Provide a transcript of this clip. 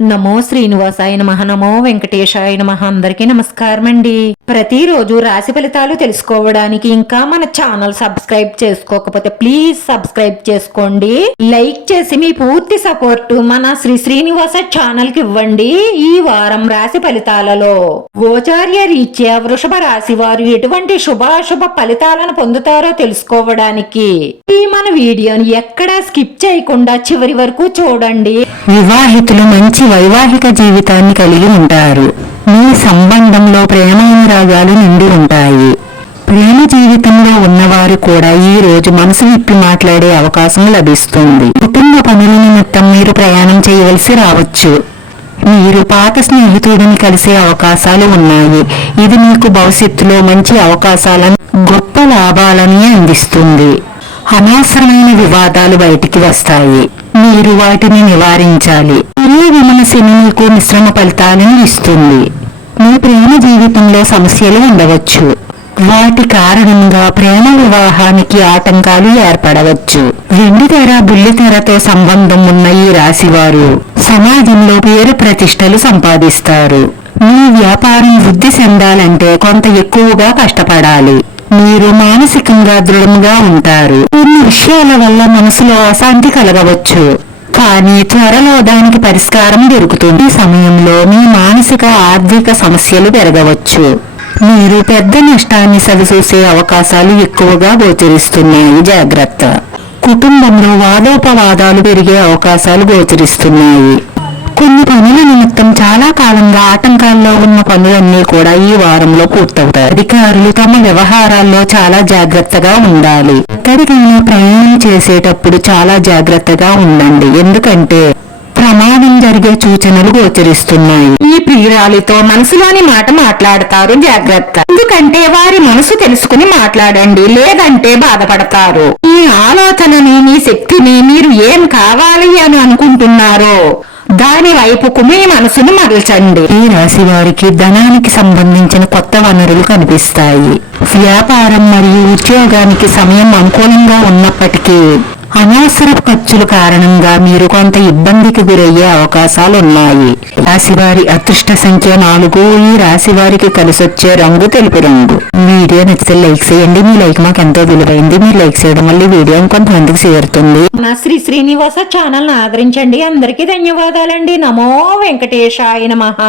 నమో శ్రీనివాసాయ నమః, నమో వెంకటేశాయ నమః. అందరికీ నమస్కారం అండి. ప్రతిరోజు రాశి ఫలితాలు తెలుసుకోవడానికి ఇంకా మన ఛానల్ సబ్స్క్రైబ్ చేసుకోకపోతే ప్లీజ్ సబ్స్క్రైబ్ చేసుకోండి. లైక్ చేసి మీ పూర్తి సపోర్ట్ మన శ్రీనివాస ఛానల్ కి ఇవ్వండి. ఈ వారం రాశి ఫలితాలలో గోచార్య రీత్యా వృషభ రాశి వారు ఎటువంటి శుభాశుభ ఫలితాలను పొందుతారో తెలుసుకోవడానికి ఈ మన వీడియోని ఎక్కడా స్కిప్ చేయకుండా చివరి వరకు చూడండి. వివాహితులు మంచి వైవాహిక జీవితాన్ని కలిగి ఉంటారు. మీ సంబంధంలో ప్రేమానురాగాలు నిండి ఉంటాయి. ప్రేమ జీవితంలో ఉన్నవారు కూడా ఈ రోజు మనసు విప్పి మాట్లాడే అవకాశం లభిస్తుంది. కుటుంబ పనుల నిమిత్తం మీరు ప్రయాణం చేయవలసి రావచ్చు. మీరు పాత స్నేహితుడిని కలిసే అవకాశాలు ఉన్నాయి. ఇది మీకు భవిష్యత్తులో మంచి అవకాశాలను, గొప్ప లాభాలని అందిస్తుంది. అనవసరమైన వివాదాలు బయటికి వస్తాయి. మీరు వాటిని నివారించాలి. విమనశని మీకు మిశ్రమ ఫలితాలను ఇస్తుంది. మీ ప్రేమ జీవితంలో సమస్యలు ఉండవచ్చు. వాటి కారణంగా ప్రేమ వివాహానికి ఆటంకాలు ఏర్పడవచ్చు. వెండితెర బుల్లితెరతో సంబంధం ఉన్న ఈ రాశివారు సమాజంలో పేరు ప్రతిష్టలు సంపాదిస్తారు. మీ వ్యాపారం వృద్ధి చెందాలంటే కొంత ఎక్కువగా కష్టపడాలి. మీరు మానసికంగా దృఢంగా ఉంటారు. కొన్ని విషయాల వల్ల మనసులో అశాంతి కలగవచ్చు, కానీ త్వరలో దానికి పరిష్కారం దొరుకుతుంది. ఈ సమయంలో మీ మానసిక ఆర్థిక సమస్యలు పెరగవచ్చు. మీరు పెద్ద నష్టాన్ని సరిచూసే అవకాశాలు ఎక్కువగా గోచరిస్తున్నాయి. జాగ్రత్త. కుటుంబంలో వాదోపవాదాలు పెరిగే అవకాశాలు గోచరిస్తున్నాయి. కొన్ని పనుల నిమిత్తం చాలా కాలంగా ఆటంకాల్లో ఉన్న పనులన్నీ కూడా ఈ వారంలో పూర్తవుతాయి. అధికారులు తమ వ్యవహారాల్లో చాలా జాగ్రత్తగా ఉండాలి. ఎక్కడికైనా ప్రయాణం చేసేటప్పుడు చాలా జాగ్రత్తగా ఉండండి, ఎందుకంటే ప్రమాదం జరిగే సూచనలు గోచరిస్తున్నాయి. ఈ ప్రియురాలితో మనసులోని మాట మాట్లాడతారు, జాగ్రత్త. ఎందుకంటే వారి మనసు తెలుసుకుని మాట్లాడండి, లేదంటే బాధపడతారు. ఈ ఆలోచనని, మీ శక్తిని మీరు ఏం కావాలి అని అనుకుంటున్నారో దాని వైపుకు మీ మనసును మరల్చండి. ఈ రాశి వారికి ధనానికి సంబంధించిన కొత్త వనరులు కనిపిస్తాయి. వ్యాపారం మరియు ఉద్యోగానికి సమయం అనుకూలంగా ఉన్నప్పటికీ అనవసర ఖర్చుల కారణంగా మీరు కొంత ఇబ్బందికి గురయ్యే అవకాశాలు ఉన్నాయి. రాశివారి అదృష్ట సంఖ్య 4. ఈ రాశి వారికి కలిసొచ్చే రంగు తెలుపు రంగు. వీడియో నచ్చితే లైక్ చేయండి. మీ లైక్ మాకు ఎంతో విలువైంది. మీరు లైక్ చేయడం వల్ల వీడియో కొంతమందికి చేరుతుంది. నా శ్రీనివాస ఛానల్ ఆదరించండి. అందరికీ ధన్యవాదాలండి. నమో వెంకటేశాయ నమః.